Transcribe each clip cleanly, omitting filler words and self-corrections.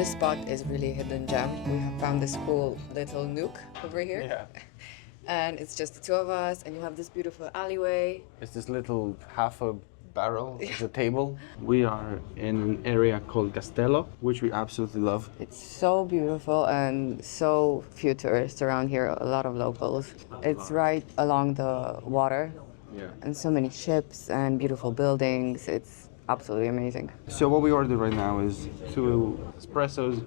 this spot is really a hidden gem. We have found this cool little nook over here. Yeah. And it's just the two of us, and you have this beautiful alleyway. It's this little half a barrel. It's a table. We are in an area called Castello, which we absolutely love. It's so beautiful and so few tourists around here, a lot of locals. It's right along the water. Yeah. And so many ships and beautiful buildings. It's absolutely amazing. So what we ordered right now is 2 espressos,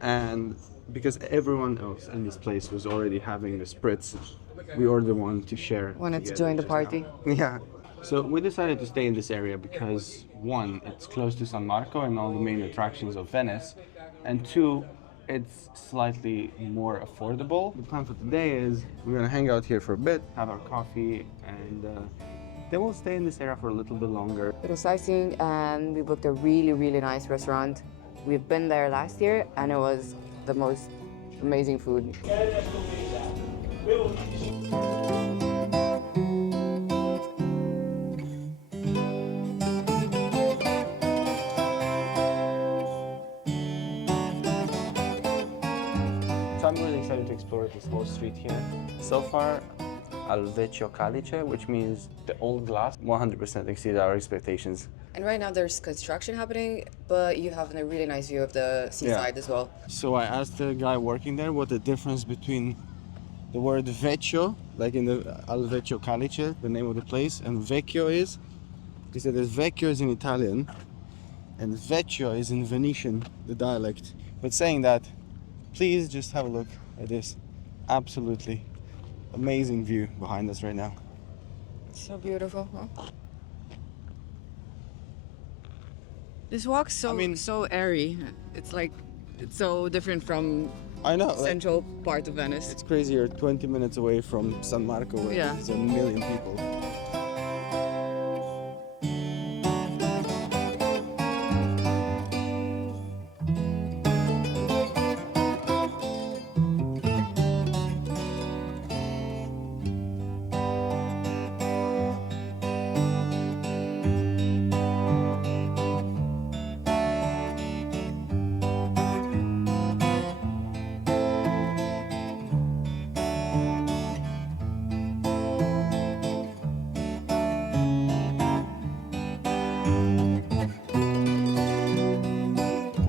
and because everyone else in this place was already having a spritz, we ordered one to share. Wanted to together join the just party. now. Yeah. So we decided to stay in this area because 1, it's close to San Marco and all the main attractions of Venice, and 2, it's slightly more affordable. The plan for today is we're gonna hang out here for a bit, have our coffee, and then we'll stay in this area for a little bit longer. It was sightseeing, and we booked a really, really nice restaurant. We've been there last year, and it was the most amazing food. So I'm really excited to explore this whole street here. So far, al vecchio calice, which means the old glass, 100% exceeded our expectations. And right now there's construction happening, but you have a really nice view of the seaside as well. So I asked the guy working there what the difference between the word vecchio, like in the al vecchio calice, the name of the place, and vecchio is. He said that vecchio is in Italian and vecchio is in Venetian, the dialect. But saying that, please just have a look at this absolutely amazing view behind us right now. So beautiful, huh? This walk's so airy. It's like, it's so different from I know. central part of Venice. It's crazy. You're 20 minutes away from San Marco, where there's 1 million people.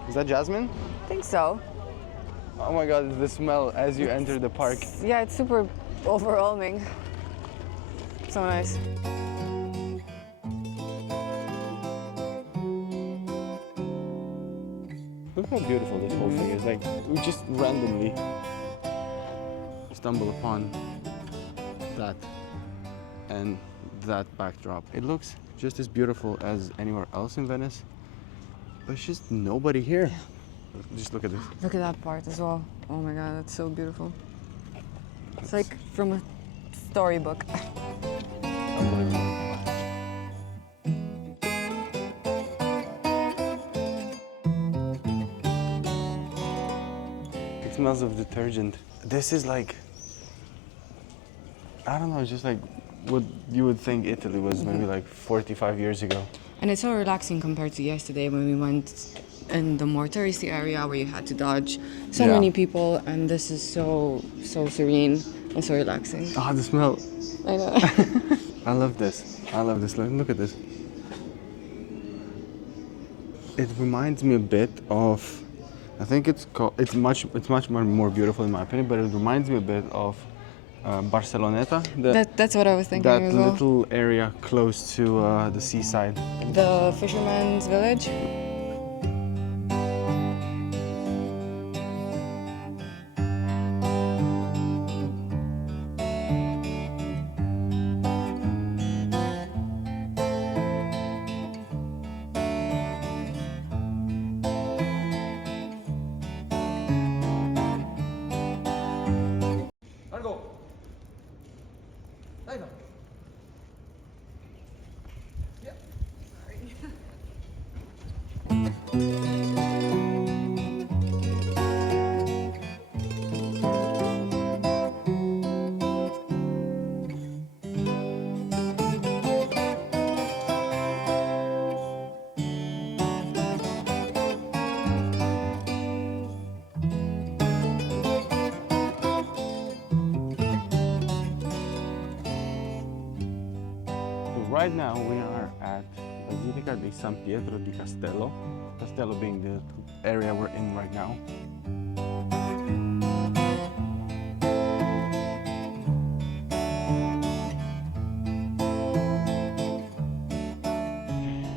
Is that jasmine? I think so. Oh my god, the smell as you enter the park. Yeah, it's super overwhelming. So nice. Look how beautiful this whole thing is. Like, we just randomly stumble upon that and that backdrop. It looks just as beautiful as anywhere else in Venice, but it's just nobody here. Just look at this. Look at that part as well. Oh my god, that's so beautiful. It's like from a storybook. Unbelievable. It smells of detergent. This is like, I don't know, it's just like what you would think Italy was maybe like 45 years ago. And it's so relaxing compared to yesterday when we went in the more touristy area where you had to dodge so many people, and this is so serene and so relaxing. Ah, the smell. I know. I love this. I love this. Look at this. It reminds me a bit of, I think it's much more beautiful in my opinion, but it reminds me a bit of Barceloneta. That's what I was thinking That as well. little area close to the seaside. The fisherman's village. right now we are at Basilica di San Pietro di Castello. Castello being the area we're in right now.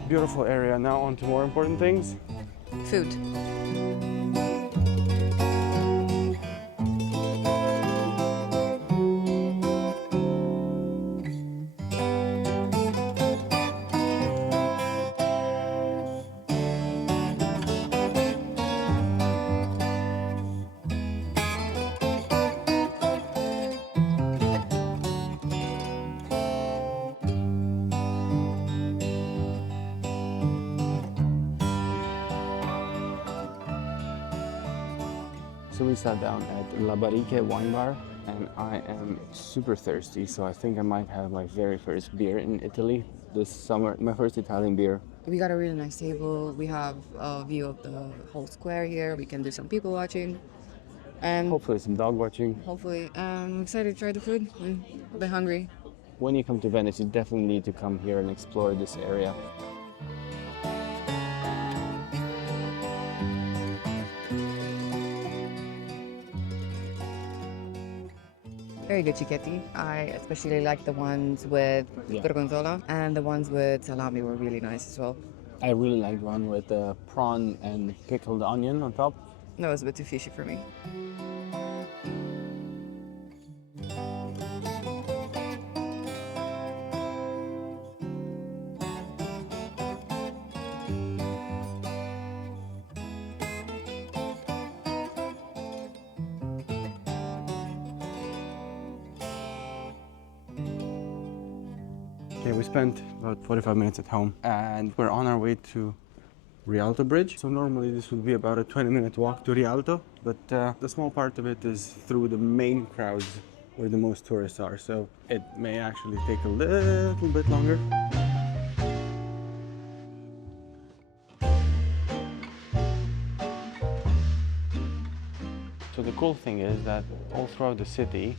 Beautiful area. Now on to more important things. Food. So we sat down at La Barrique wine bar, and I am super thirsty, so I think I might have my very first beer in Italy this summer, my first Italian beer. We got a really nice table. We have a view of the whole square here. We can do some people watching. And Hopefully some dog watching. hopefully, I'm excited to try the food. I'm a bit hungry. When you come to Venice, you definitely need to come here and explore this area. Very good cicchetti. I especially like the ones with gorgonzola, and the ones with salami were really nice as well. I really liked one with prawn and pickled onion on top. That was a bit too fishy for me. Okay, we spent about 45 minutes at home and we're on our way to Rialto Bridge. So normally this would be about a 20-minute walk to Rialto, but the small part of it is through the main crowds where the most tourists are. So it may actually take a little bit longer. So the cool thing is that all throughout the city,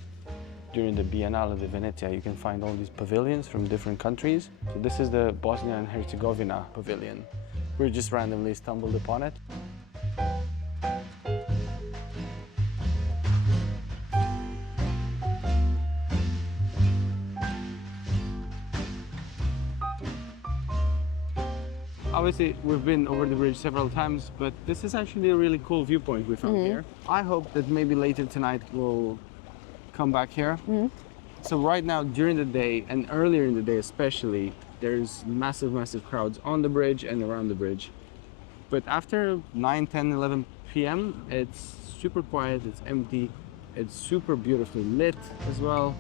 during the Biennale di Venezia, you can find all these pavilions from different countries. So this is the Bosnia and Herzegovina pavilion. We just randomly stumbled upon it. Obviously, we've been over the bridge several times, but this is actually a really cool viewpoint we found here. I hope that maybe later tonight we'll come back here. So right now during the day and earlier in the day especially, there's massive crowds on the bridge and around the bridge. But after 9, 10, 11 p.m. it's super quiet, it's empty, it's super beautifully lit as well.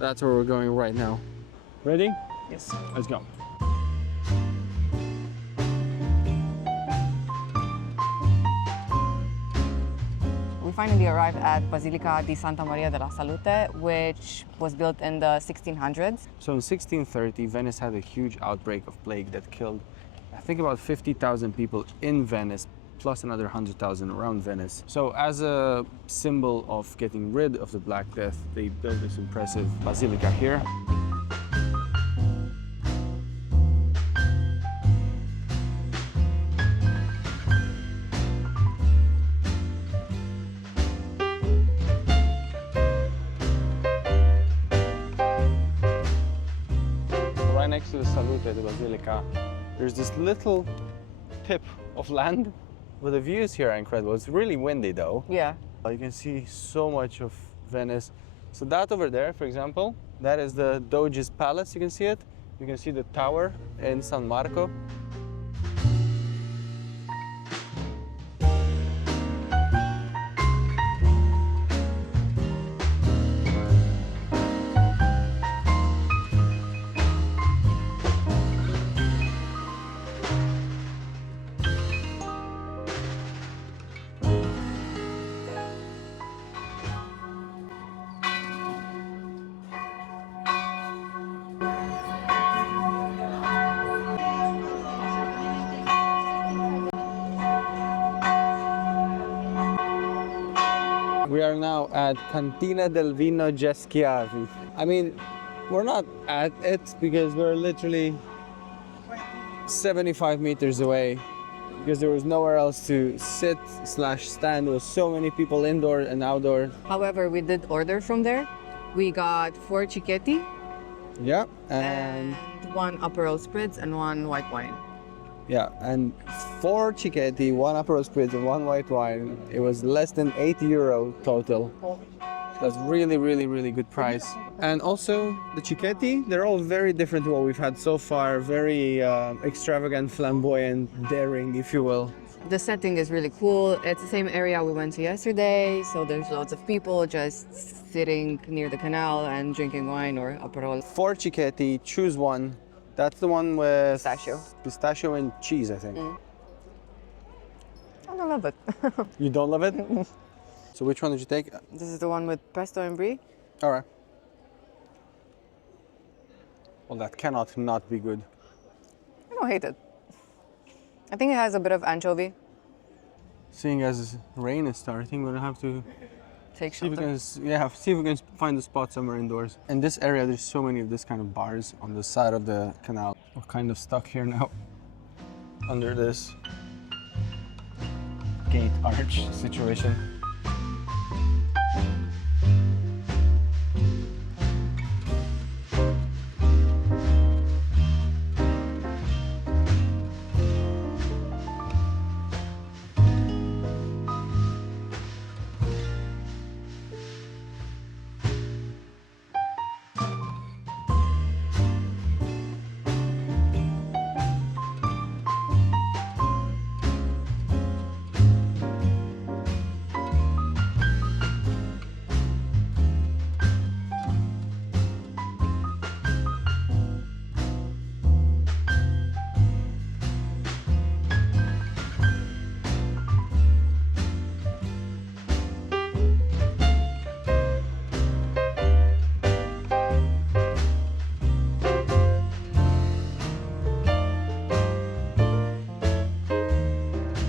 That's where we're going right now. Ready? Yes. Let's go. We finally arrived at Basilica di Santa Maria della Salute, which was built in the 1600s. So in 1630, Venice had a huge outbreak of plague that killed, I think, about 50,000 people in Venice, plus another 100,000 around Venice. So as a symbol of getting rid of the Black Death, they built this impressive basilica here. Right next to the Salute, the basilica, there's this little tip of land. But the views here are incredible. It's really windy though. Yeah. You can see so much of Venice. So that over there, for example, that is the Doge's palace, you can see it. You can see the tower in San Marco. We are now at Cantina del Vino Geschiavi. I mean, we're not at it because we're literally 75 meters away because there was nowhere else to sit slash stand. There was so many people indoor and outdoor. However, we did order from there. We got 4 Cicchetti Yeah, and 1 Aperol Spritz and 1 white wine. yeah, and 4 Cicchetti, 1 Aperol Spritz and 1 white wine. It was less than €8 total. That's really good price. And also the Cicchetti, they're all very different to what we've had so far. Very extravagant, flamboyant, daring, if you will. The setting is really cool. It's the same area we went to yesterday, so there's lots of people just sitting near the canal and drinking wine or Aperol. 4 Cicchetti, choose one. That's the one with pistachio and cheese, I think. I don't love it. You don't love it? So which one did you take? This is the one with pesto and brie. All right. Well, that cannot not be good. I don't hate it. I think it has a bit of anchovy. Seeing as rain is starting, we're gonna have to Take see if we shelter. see if we can find a spot somewhere indoors. In this area, there's so many of this kind of bars on the side of the canal. We're kind of stuck here now, under this gate arch situation.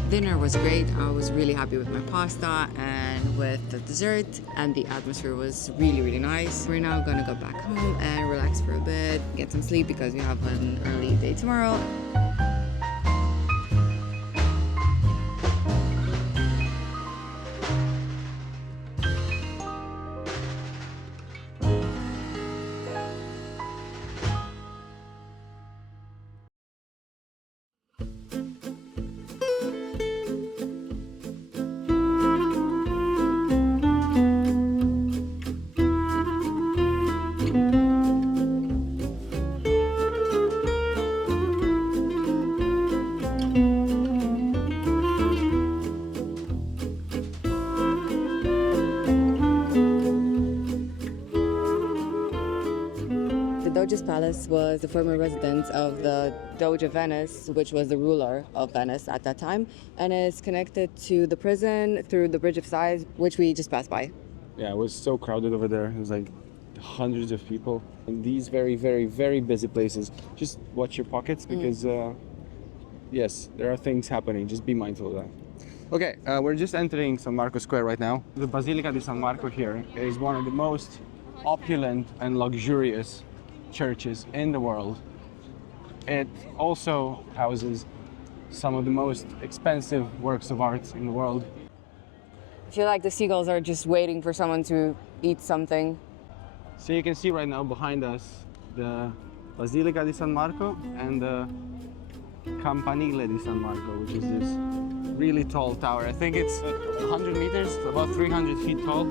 Dinner was great. I was really happy with my pasta and with the dessert, and the atmosphere was really nice. We're now gonna go back home and relax for a bit, get some sleep because we have an early day tomorrow. The Doge's palace was the former residence of the Doge of Venice, which was the ruler of Venice at that time, and is connected to the prison through the Bridge of Sighs, which we just passed by. Yeah, it was so crowded over there. It was like hundreds of people in these very busy places. Just watch your pockets because, yes, there are things happening. Just be mindful of that. Okay, we're just entering San Marco Square right now. The Basilica di San Marco here is one of the most opulent and luxurious churches in the world. It also houses some of the most expensive works of art in the world. I feel like the seagulls are just waiting for someone to eat something. So you can see right now behind us the Basilica di San Marco and the Campanile di San Marco, which is this really tall tower. I think it's 100 meters, about 300 feet tall.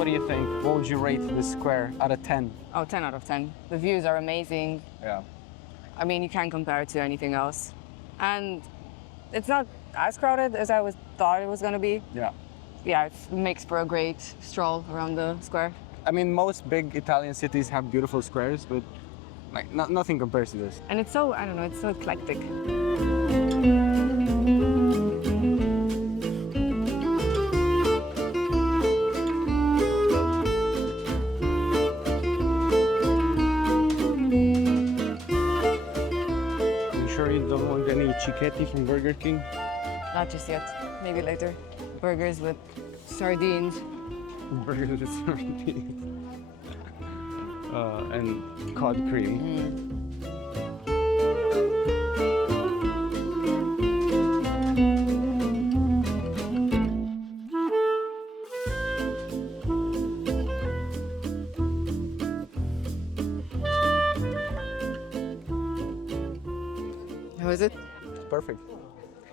what do you think? What would you rate this square out of 10? Oh, 10 out of 10. The views are amazing. Yeah. I mean, you can't compare it to anything else. And it's not as crowded as I thought it was going to be. Yeah. Yeah, it makes for a great stroll around the square. I mean, most big Italian cities have beautiful squares, but like nothing compares to this. And it's so, I don't know, it's so eclectic. You sure you don't want any Cicchetti from Burger King? Not just yet, maybe later. Burgers with sardines. Burgers with sardines. And cod cream. How is it? It's perfect.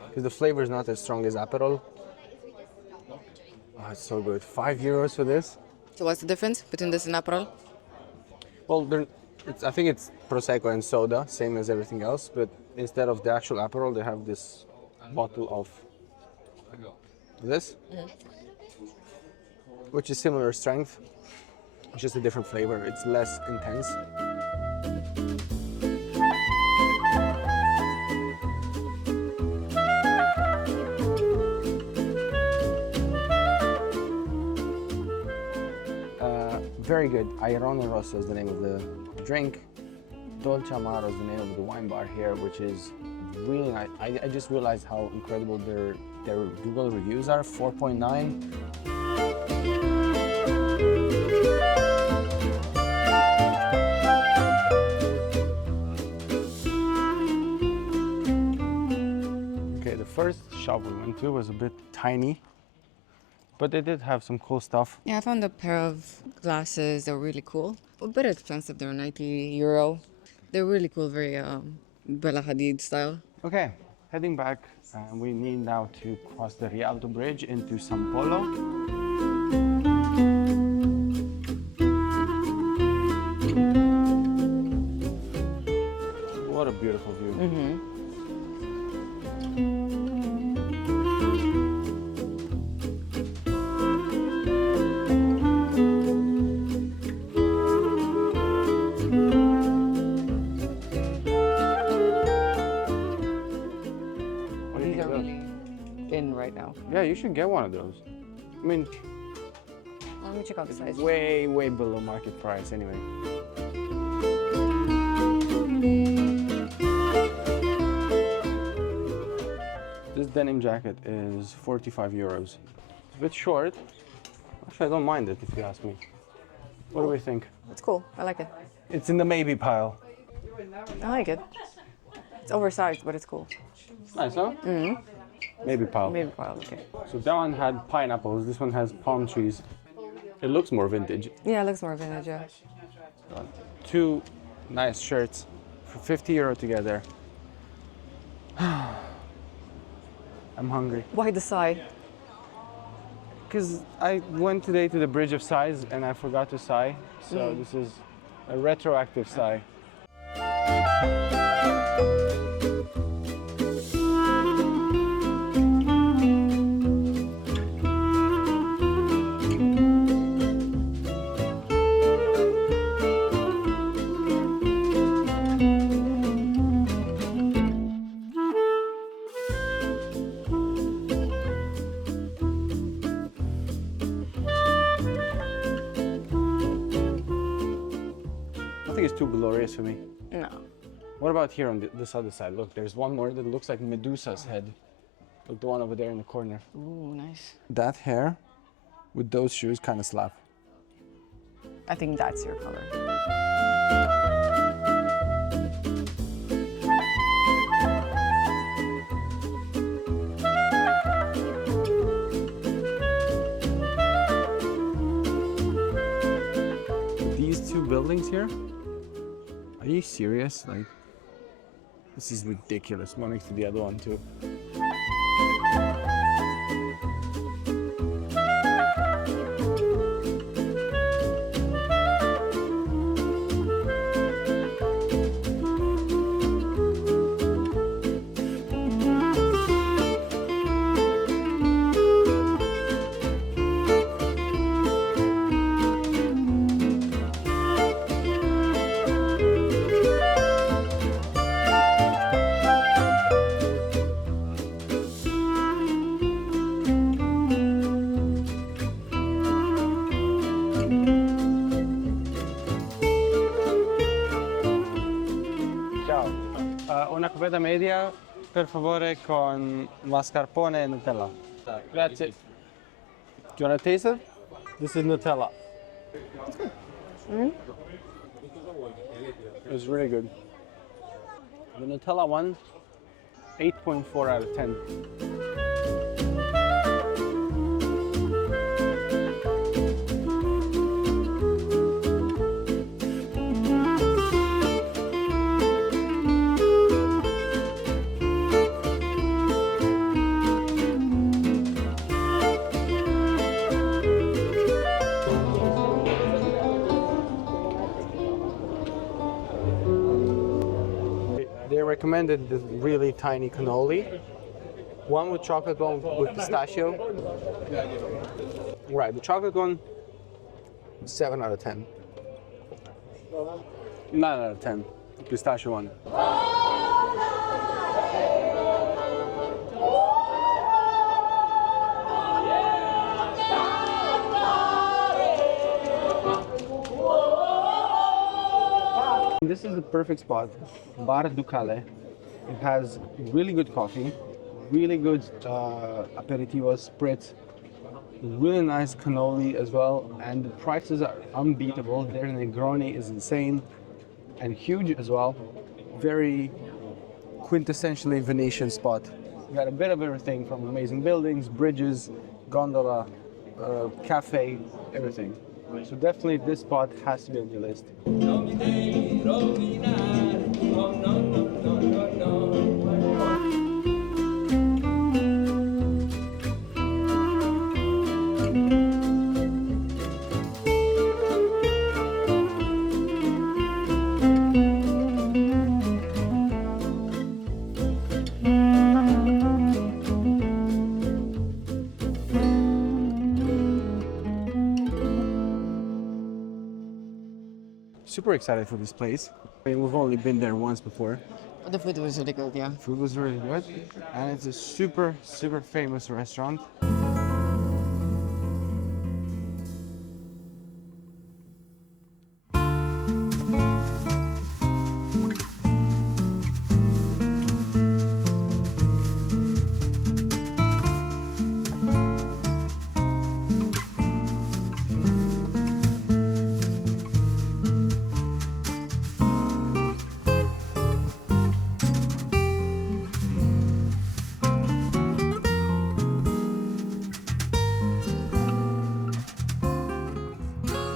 Because the flavor is not as strong as Aperol. Oh, it's so good. €5 for this? So what's the difference between this and Aperol? Well, I think it's Prosecco and soda, same as everything else, but instead of the actual Aperol, they have this bottle of this, which is similar strength, just a different flavor. It's less intense. Very good. Airone Rosso is the name of the drink. Dolce Amaro is the name of the wine bar here, which is really nice. I just realized how incredible their Google reviews are. 4.9. Okay, the first shop we went to was a bit tiny, but they did have some cool stuff. Yeah, I found a pair of glasses. They were really cool. A bit expensive. They were €90. They're really cool, very Bella Hadid style. Okay, heading back. We need now to cross the Rialto Bridge into San Polo. What a beautiful view. These are really in right now. Yeah, you should get one of those. I mean, Let me check out the size. way below market price anyway. This denim jacket is €45. It's a bit short. Actually, I don't mind it if you ask me. What do we think? It's cool. I like it. It's in the maybe pile. I like it. It's oversized, but it's cool. Nice, huh? Maybe pile. Maybe pile, okay. So that one had pineapples. This one has palm trees. It looks more vintage. Yeah, it looks more vintage, yeah. Two nice shirts for €50 together. I'm hungry. Why the sigh? Because I went today to the Bridge of Sighs and I forgot to sigh. So this is a retroactive sigh. I think it's too glorious for me. No. What about here on this other side? Look, there's one more that looks like Medusa's head. Look, the one over there in the corner. Ooh, nice. That hair with those shoes kind of slap. I think that's your color. These two buildings here? Are you serious? Like, this is ridiculous. One next to the other one too. Ciao, una cubeta media per favore con mascarpone e Nutella. Grazie. Do you want to taste it? This is Nutella. It's really good. The Nutella one, 8.4 out of 10. They recommended this really tiny cannoli. One with chocolate, one with pistachio. Right, the chocolate one, 7 out of 10. 9 out of 10, the pistachio one. This is the perfect spot, Bar Ducale. It has really good coffee, really good aperitivo spritz, really nice cannoli as well, and the prices are unbeatable. Their Negroni is insane and huge as well. Very quintessentially Venetian spot. You got a bit of everything from amazing buildings, bridges, gondola, cafe, everything. So definitely this spot has to be on your list. Super excited for this place. I mean, we've only been there once before. But the food was really good, yeah. Food was really good, and it's a super famous restaurant.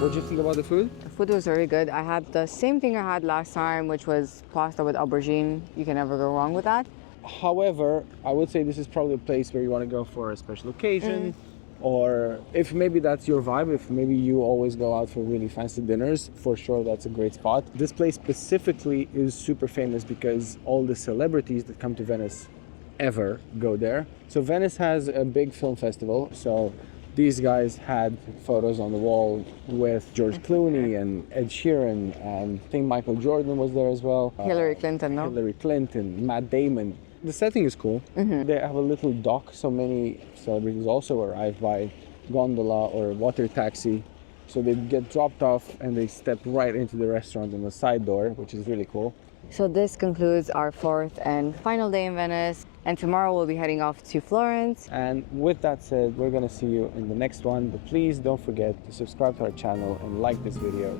What do you think about the food? The food was very good. I had the same thing I had last time, which was pasta with aubergine. You can never go wrong with that. However, I would say this is probably a place where you want to go for a special occasion, or if maybe that's your vibe, if maybe you always go out for really fancy dinners, for sure that's a great spot. This place specifically is super famous because all the celebrities that come to Venice ever go there. So Venice has a big film festival, so these guys had photos on the wall with George Clooney and Ed Sheeran, and I think Michael Jordan was there as well. Hillary Clinton, no? Hillary Clinton, Matt Damon. The setting is cool. They have a little dock, so many celebrities also arrive by gondola or water taxi. So they get dropped off and they step right into the restaurant on the side door, which is really cool. So this concludes our fourth and final day in Venice. And tomorrow we'll be heading off to Florence. And with that said, we're gonna see you in the next one. But please don't forget to subscribe to our channel and like this video.